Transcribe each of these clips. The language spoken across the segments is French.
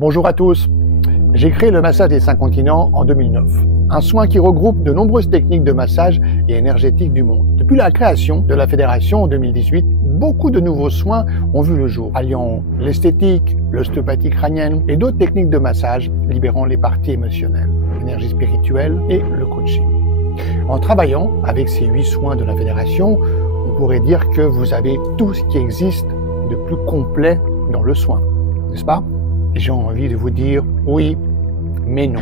Bonjour à tous. J'ai créé le massage des 5 continents en 2009, un soin qui regroupe de nombreuses techniques de massage et énergétique du monde. Depuis la création de la fédération en 2018, beaucoup de nouveaux soins ont vu le jour, alliant l'esthétique, l'ostéopathie crânienne et d'autres techniques de massage, libérant les parties émotionnelles, l'énergie spirituelle et le coaching. En travaillant avec ces 8 soins de la fédération, on pourrait dire que vous avez tout ce qui existe de plus complet dans le soin, n'est-ce pas? J'ai envie de vous dire oui, mais non.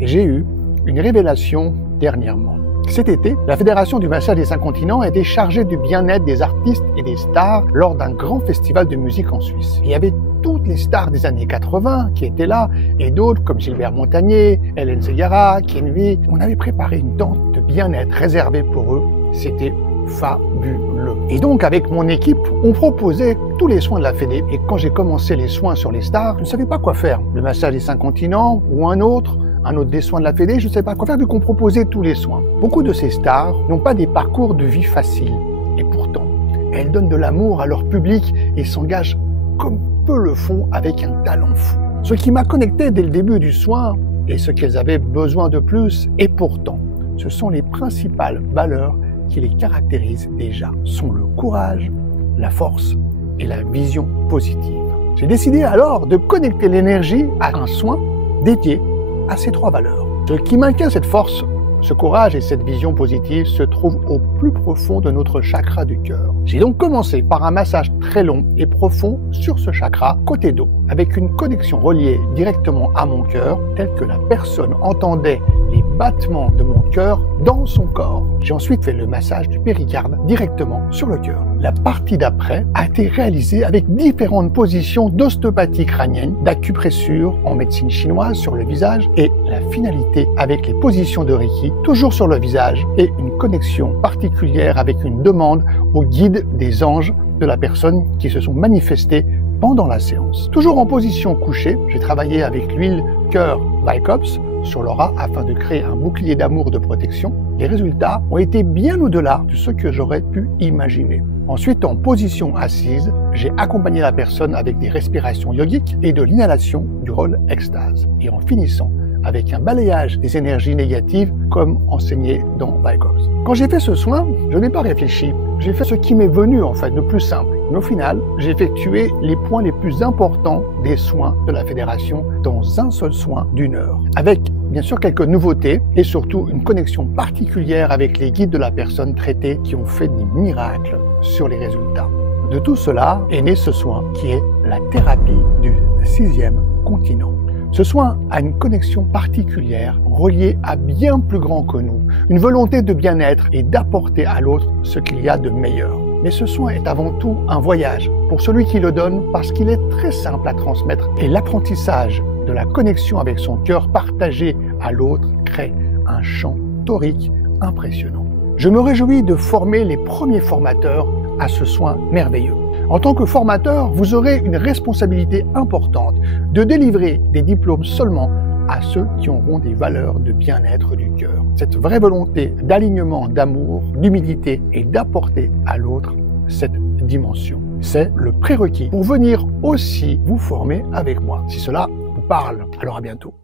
Et j'ai eu une révélation dernièrement. Cet été, la Fédération du massage des 5 continents a été chargée du bien-être des artistes et des stars lors d'un grand festival de musique en Suisse. Il y avait toutes les stars des années 80 qui étaient là, et d'autres comme Gilbert Montagnier, Hélène Ségara, Kenvi. On avait préparé une tente de bien-être réservée pour eux. C'était fabuleux. Et donc, avec mon équipe, on proposait tous les soins de la Fédé. Et quand j'ai commencé les soins sur les stars, je ne savais pas quoi faire. Le massage des 5 continents ou un autre des soins de la Fédé, je ne savais pas quoi faire vu qu'on proposait tous les soins. Beaucoup de ces stars n'ont pas des parcours de vie faciles. Et pourtant, elles donnent de l'amour à leur public et s'engagent comme peu le font avec un talent fou. Ce qui m'a connecté dès le début du soin et ce qu'elles avaient besoin de plus. Et pourtant, ce sont les principales valeurs qui les caractérisent déjà, sont le courage, la force et la vision positive. J'ai décidé alors de connecter l'énergie à un soin dédié à ces 3 valeurs. Ce qui maintient cette force, ce courage et cette vision positive se trouve au plus profond de notre chakra du cœur. J'ai donc commencé par un massage très long et profond sur ce chakra côté dos, avec une connexion reliée directement à mon cœur, telle que la personne entendait les battements de mon cœur dans son corps. J'ai ensuite fait le massage du péricarde directement sur le cœur. La partie d'après a été réalisée avec différentes positions d'ostéopathie crânienne, d'acupressure en médecine chinoise sur le visage et la finalité avec les positions de Reiki, toujours sur le visage, et une connexion particulière avec une demande au guide des anges de la personne qui se sont manifestés pendant la séance. Toujours en position couchée, j'ai travaillé avec l'huile cœur Vicops sur l'aura afin de créer un bouclier d'amour de protection. Les résultats ont été bien au-delà de ce que j'aurais pu imaginer. Ensuite, en position assise, j'ai accompagné la personne avec des respirations yogiques et de l'inhalation du rôle extase. Et en finissant avec un balayage des énergies négatives comme enseigné dans Vicops. Quand j'ai fait ce soin, je n'ai pas réfléchi. J'ai fait ce qui m'est venu en fait, le plus simple. Mais au final, j'ai effectué les points les plus importants des soins de la Fédération dans un seul soin d'1 heure. Avec bien sûr quelques nouveautés et surtout une connexion particulière avec les guides de la personne traitée qui ont fait des miracles sur les résultats. De tout cela est né ce soin qui est la thérapie du 6e continent. Ce soin a une connexion particulière reliée à bien plus grand que nous, une volonté de bien-être et d'apporter à l'autre ce qu'il y a de meilleur. Mais ce soin est avant tout un voyage pour celui qui le donne parce qu'il est très simple à transmettre et l'apprentissage de la connexion avec son cœur partagé à l'autre crée un champ torique impressionnant. Je me réjouis de former les premiers formateurs à ce soin merveilleux. En tant que formateur, vous aurez une responsabilité importante de délivrer des diplômes seulement à ceux qui auront des valeurs de bien-être du cœur. Cette vraie volonté d'alignement, d'amour, d'humilité et d'apporter à l'autre cette dimension. C'est le prérequis pour venir aussi vous former avec moi. Si cela vous parle, alors à bientôt.